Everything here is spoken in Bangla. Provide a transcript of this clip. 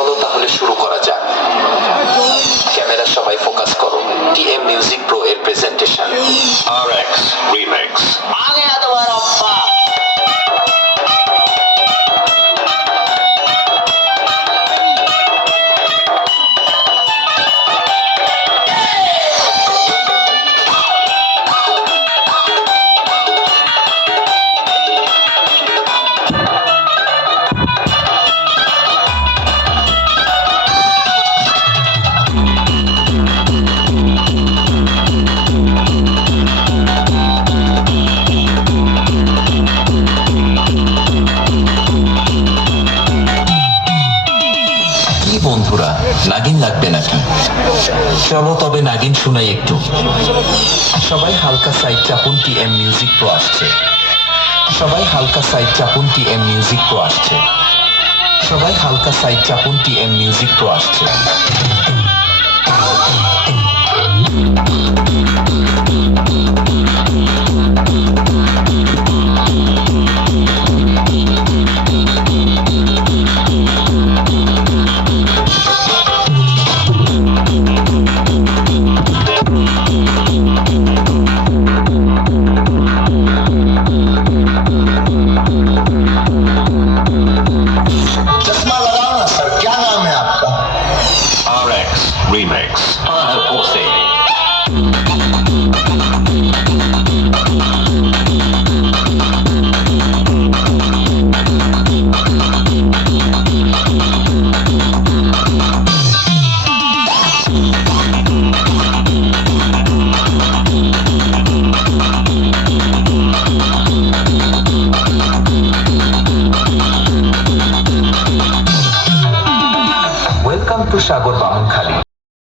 চলো তাহলে শুরু করা যাক। ক্যামেরা সবাই ফোকাস করো। টিএম মিউজিক প্রো এর প্রেজেন্টেশন RX Remix. কি বন্ধুরা, নাগিন লাগবে নাকি? চলো তবে নাগিন শোনাই একটু। সবাই হালকা সাইড চাপুন, টিএম মিউজিক প্রো আসছে। সবাই হালকা সাইড চাপুন, টিএম মিউজিক প্রো আসছে। সবাই হালকা সাইড চাপুন, টিএম মিউজিক প্রো আসছে। चश्मा लगाओ ना सर, क्या नाम है आपका? RX Remix. Welcome to Sagar Bamankhali.